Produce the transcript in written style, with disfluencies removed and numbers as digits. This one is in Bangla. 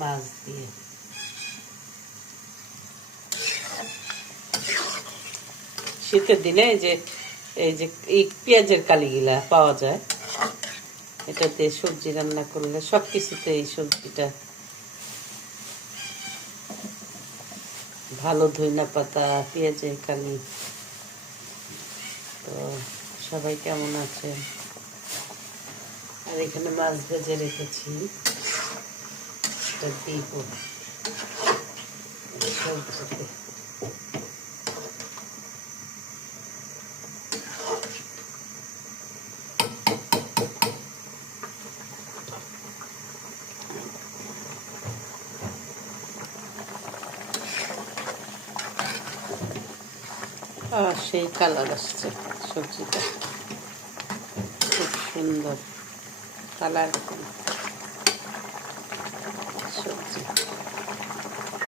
মাছ দিয়ে শীতের দিনে এই যে এই পেঁয়াজের কালিগুলা পাওয়া যায়, এটাতে সবজি রান্না করলে সব কিছুতে এই সবজিটা ভালো। ধইনা পাতা, পেঁয়াজের কালি। তো সবাই কেমন আছেন? আর এখানে মাছ ভেজে রেখেছি, এটা দিব সবজিতে। সেই কালার আসছে সবজিটা, খুব সুন্দর কালার।